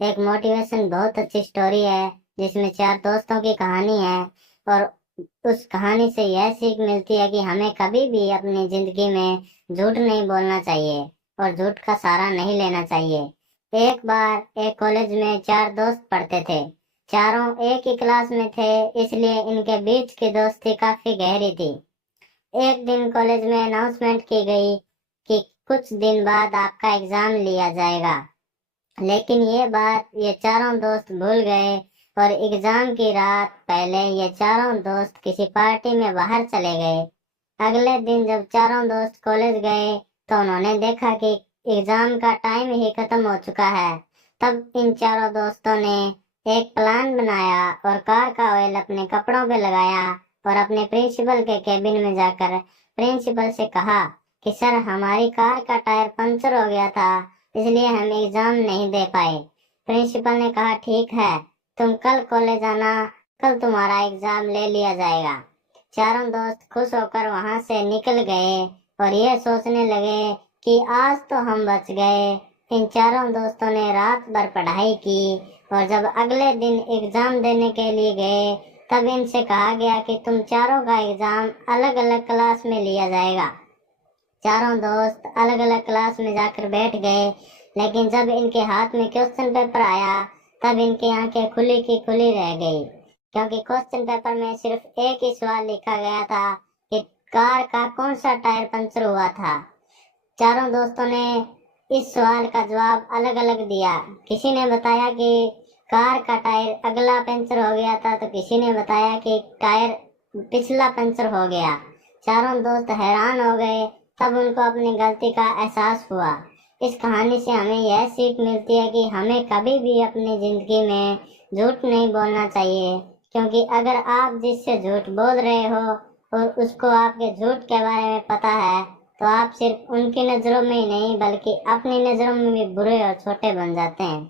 एक मोटिवेशन बहुत अच्छी स्टोरी है जिसमें चार दोस्तों की कहानी है। और उस कहानी से यह सीख मिलती है कि हमें कभी भी अपनी जिंदगी में झूठ नहीं बोलना चाहिए और झूठ का सहारा नहीं लेना चाहिए। एक बार एक कॉलेज में चार दोस्त पढ़ते थे। चारों एक ही क्लास में थे, इसलिए इनके बीच की दोस्ती काफी गहरी थी। एक दिन कॉलेज में अनाउंसमेंट की गई कि कुछ दिन बाद आपका एग्जाम लिया जाएगा। लेकिन ये चारों दोस्त भूल गए और एग्जाम की रात पहले ये चारों दोस्त किसी पार्टी में बाहर चले गए। अगले दिन जब चारों दोस्त कॉलेज गए तो उन्होंने देखा कि एग्जाम का टाइम ही खत्म हो चुका है। तब इन चारों दोस्तों ने एक प्लान बनाया और कार का ऑयल अपने कपड़ों पे लगाया और अपने प्रिंसिपल के केबिन में जाकर प्रिंसिपल से कहा कि सर, हमारी कार का टायर पंचर हो गया था, इसलिए हम एग्जाम नहीं दे पाए। प्रिंसिपल ने कहा, ठीक है, तुम कल कॉलेज आना, कल तुम्हारा एग्जाम ले लिया जाएगा। चारों दोस्त खुश होकर वहां से निकल गए और ये सोचने लगे कि आज तो हम बच गए। इन चारों दोस्तों ने रात भर पढ़ाई की और जब अगले दिन एग्जाम देने के लिए गए तब इनसे कहा गया कि तुम चारों का एग्जाम अलग अलग क्लास में लिया जाएगा। चारों दोस्त अलग अलग क्लास में जाकर बैठ गए, लेकिन जब इनके हाथ में क्वेश्चन पेपर आया तब इनकी आंखें खुली की खुली रह गई, क्योंकि क्वेश्चन पेपर में सिर्फ एक ही सवाल लिखा गया था कि कार का कौन सा टायर पंचर हुआ था। चारों दोस्तों ने इस सवाल का जवाब अलग अलग दिया। किसी ने बताया कि कार का टायर अगला पंचर हो गया था, तो किसी ने बताया कि टायर पिछला पंचर हो गया। चारों दोस्त हैरान हो गए। तब उनको अपनी गलती का एहसास हुआ। इस कहानी से हमें यह सीख मिलती है कि हमें कभी भी अपनी जिंदगी में झूठ नहीं बोलना चाहिए, क्योंकि अगर आप जिससे झूठ बोल रहे हो और उसको आपके झूठ के बारे में पता है तो आप सिर्फ उनकी नजरों में ही नहीं बल्कि अपनी नजरों में भी बुरे और छोटे बन जाते हैं।